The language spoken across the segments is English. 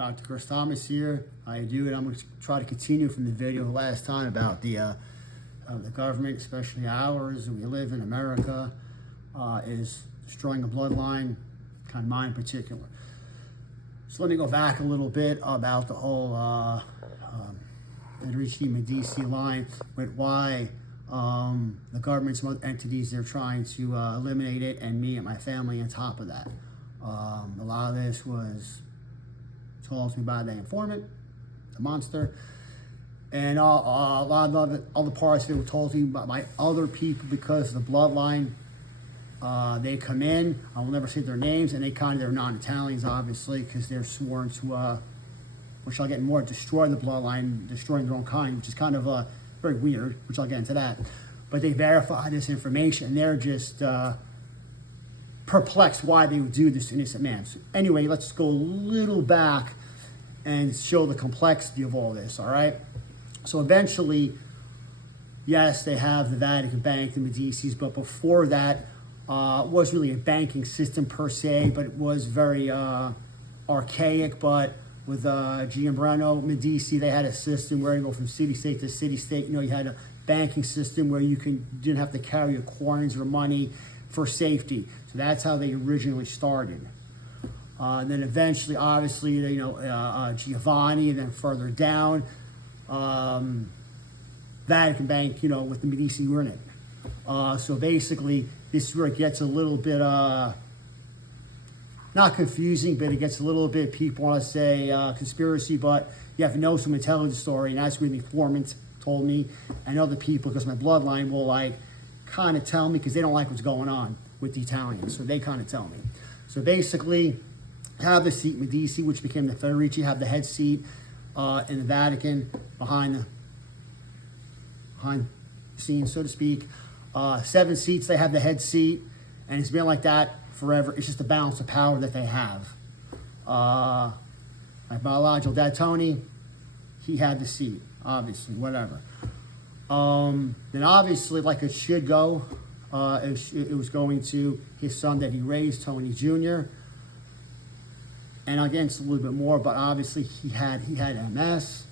Dr. Chris Thomas here. How you doing? I'm going to try to continue from the video last time about the government, especially ours. We live in America, is destroying a bloodline, kind of mine in particular. So let me go back a little bit about the whole Federici Medici line, with why the government, some other entities, they're trying to eliminate it, and me and my family on top of that. A lot of this was told to me by the informant, the monster, and a lot of other parts of it were told to me by other people because of the bloodline. They come in, I will never say their names, and they're non-Italians, obviously, because they're sworn to, which I'll get more, destroy the bloodline, destroying their own kind, which is kind of very weird, which I'll get into that. But they verify this information, and they're just perplexed why they would do this to innocent man. So anyway, let's go a little back and show the complexity of all this, all right? So eventually, yes, they have the Vatican Bank, the Medicis, but before that, it wasn't really a banking system per se, but it was very archaic. But with Giambrano Medici, they had a system where you go from city-state to city-state. You know, you had a banking system where you didn't have to carry your coins or money for safety. So that's how they originally started. And then eventually, obviously, you know, Giovanni, and then further down, Vatican Bank, you know, with the Medici were in it. So basically, this is where it gets a little bit, not confusing, but it gets a little bit, people want to say conspiracy, but you have to know some intelligence story, and that's where the informant told me, and other people, because my bloodline will like kind of tell me, because they don't like what's going on with the Italians, so they kind of tell me. So basically, have the seat Medici, which became the Federici, have the head seat in the Vatican, behind the scenes, so to speak. 7 seats, they have the head seat, and it's been like that forever. It's just a balance of power that they have. My biological dad, Tony, he had the seat, obviously, whatever. Then obviously, like it should go, it was going to his son that he raised, Tony Jr., and again, it's a little bit more, but obviously he had MS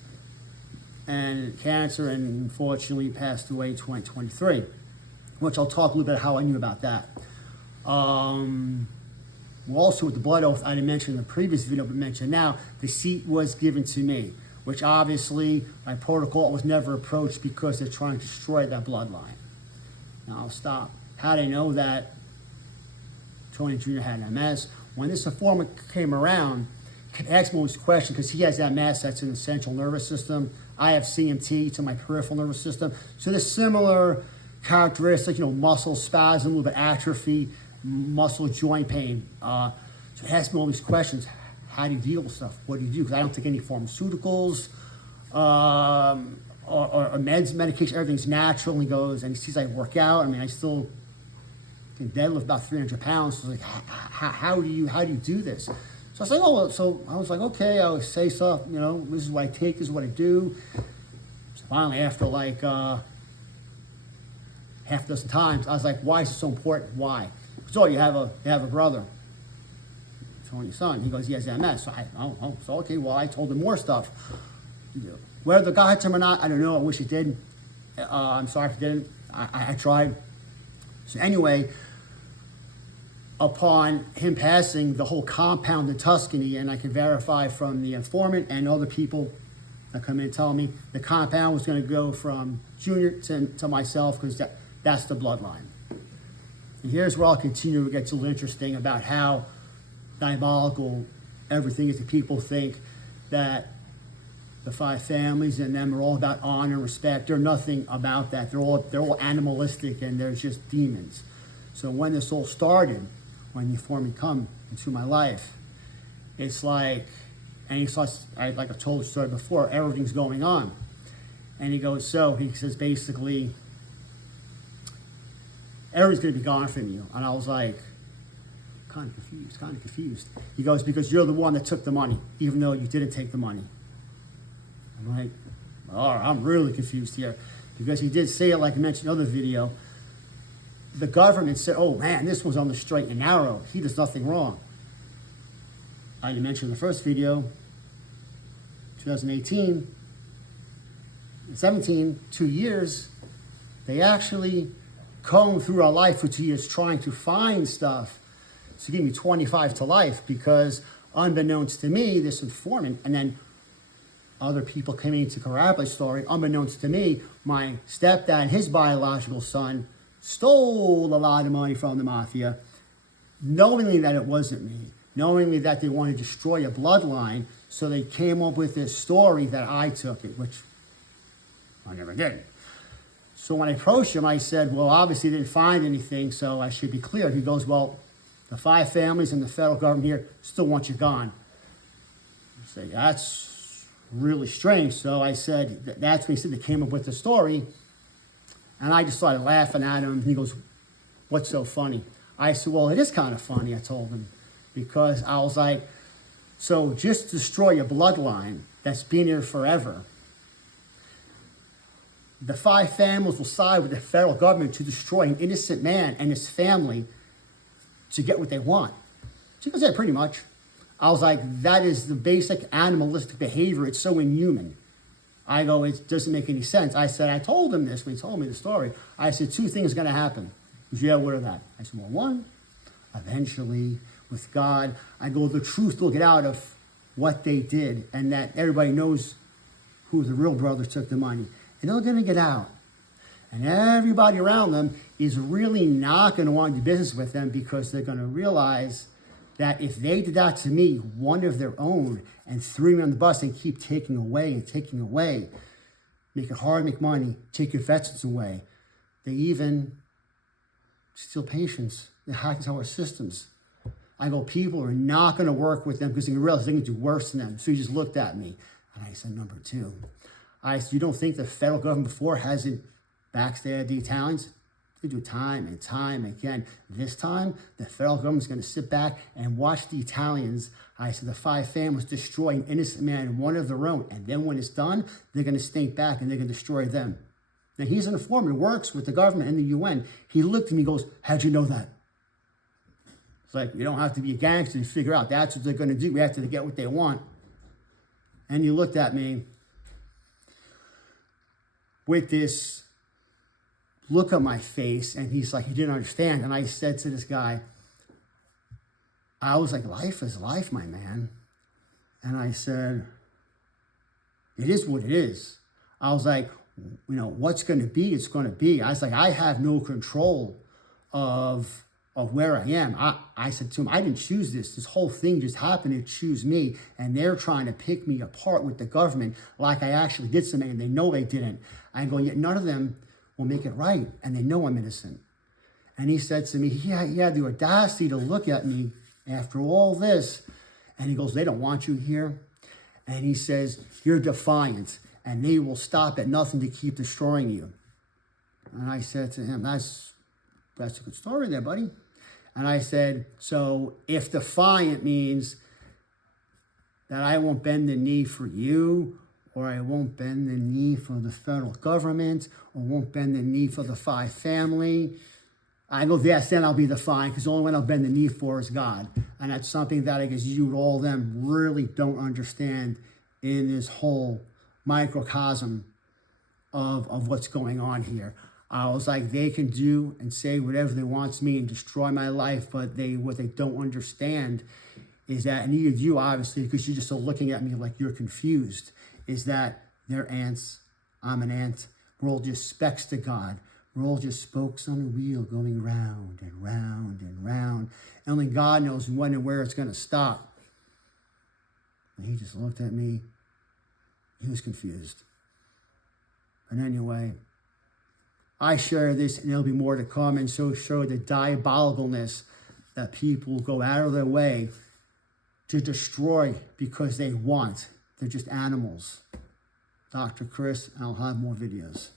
and cancer, and unfortunately passed away in 2023, which I'll talk a little bit how I knew about that. Also with the blood oath, I didn't mention in the previous video, but mention now, the seat was given to me, which obviously by protocol was never approached because they're trying to destroy that bloodline. Now I'll stop. How do I know that Tony Jr. had MS? When this informant came around, he could ask me this question because he has MS that's in the central nervous system. I have CMT to my peripheral nervous system. So there's similar characteristics, you know, muscle spasm, a little bit atrophy, muscle joint pain. So he asked me all these questions. How do you deal with stuff? What do you do? Because I don't take any pharmaceuticals or medication. Everything's natural. And he goes, and he sees I work out. I mean, I still can deadlift about 300 pounds. So like, how do you do this? So I was like, oh, so I was like, okay, I would say stuff, you know, this is what I take, this is what I do. So finally, after like half a dozen times, I was like, why is it so important? Why? So you have a brother, Tony's son. He goes, he has MS. So so okay, well, I told him more stuff. Whether the guy had him or not, I don't know. I wish he did. I'm sorry if he didn't. I tried. So anyway, upon him passing, the whole compound in Tuscany, and I can verify from the informant and other people that come in and tell me, the compound was going to go from Junior to myself, because that's the bloodline. And here's where I'll continue to get a little interesting about how diabolical everything is. That people think that the 5 families and them are all about honor and respect. They're nothing about that. They're all animalistic, and they're just demons. So when this all started, when the informant come into my life, it's like, and he starts, like I told the story before, everything's going on. And he goes, so he says basically, everything's going to be gone from you. And I was like, kind of confused. He goes, because you're the one that took the money, even though you didn't take the money. I'm like, oh, I'm really confused here. Because he did say it, like I mentioned in another video, the government said, oh man, this was on the straight and narrow. He does nothing wrong. I mentioned in the first video, 2018, 17, 2 years, they actually combed through our life for 2 years trying to find stuff to give me 25 to life, because unbeknownst to me, this informant, and then other people coming to corroborate the story, unbeknownst to me, my stepdad, his biological son, stole a lot of money from the mafia, knowingly that it wasn't me, knowingly that they wanted to destroy a bloodline, so they came up with this story that I took it, which I never did. So when I approached him, I said, well, obviously didn't find anything, so I should be cleared. He goes, well, the 5 families and the federal government here still want you gone. I say, that's really strange. So I said, that's when he said they came up with the story. And I just started laughing at him. He goes, what's so funny? I said, well, it is kind of funny, I told him. Because I was like, so just destroy a bloodline that's been here forever. The 5 families will side with the federal government to destroy an innocent man and his family to get what they want. She goes, yeah, pretty much. I was like, that is the basic animalistic behavior. It's so inhuman. I go, it doesn't make any sense. I said, I told him this when he told me the story. I said, 2 things are going to happen. He goes, yeah, what are that? I said, well, one, eventually, with God, I go, the truth will get out of what they did, and that everybody knows who the real brother took the money. And they're going to get out. And everybody around them is really not going to want to do business with them, because they're going to realize that if they did that to me, one of their own, and threw me on the bus and keep taking away, make it hard to make money, take your veterans away. They even steal patients. They hack into our systems. I go, people are not going to work with them because they realize they're going to do worse than them. So he just looked at me. And I said, number 2. I said, you don't think the federal government before hasn't backstabbed the Italians? They do time and time again. This time, the federal government's going to sit back and watch the Italians. I said, the 5 families destroy an innocent man and one of their own. And then when it's done, they're going to stink back and they're going to destroy them. Now, he's an informant, works with the government and the UN. He looked at me and goes, how'd you know that? It's like, you don't have to be a gangster to figure out that's what they're going to do after they get what they want. And he looked at me with this look at my face, and he's like, he didn't understand. And I said to this guy, I was like, life is life, my man. And I said, it is what it is. I was like, you know, what's going to be, it's going to be. I was like, I have no control of where I am. I said to him, I didn't choose this. This whole thing just happened to choose me. And they're trying to pick me apart with the government like I actually did something, and they know they didn't. I go, yet none of them will make it right, and they know I'm innocent. And he said to me, he had the audacity to look at me after all this, and he goes, they don't want you here. And he says, you're defiant, and they will stop at nothing to keep destroying you. And I said to him, that's a good story there, buddy. And I said, so if defiant means that I won't bend the knee for you, or I won't bend the knee for the federal government, or won't bend the knee for the 5 family, I go, yes, then I'll be defiant, because the only one I'll bend the knee for is God. And that's something that I guess you and all of them really don't understand in this whole microcosm of what's going on here. I was like, they can do and say whatever they want to me and destroy my life, but what they don't understand is that, and neither do you, obviously, because you're just so looking at me like you're confused, is that they're ants, I'm an ant. We're all just specks to God. We're all just spokes on a wheel going round and round and round. And only God knows when and where it's going to stop. And he just looked at me. He was confused. But anyway, I share this, and there'll be more to come, and so show the diabolicalness that people go out of their way to destroy because they want. They're just animals. Dr. Chris, I'll have more videos.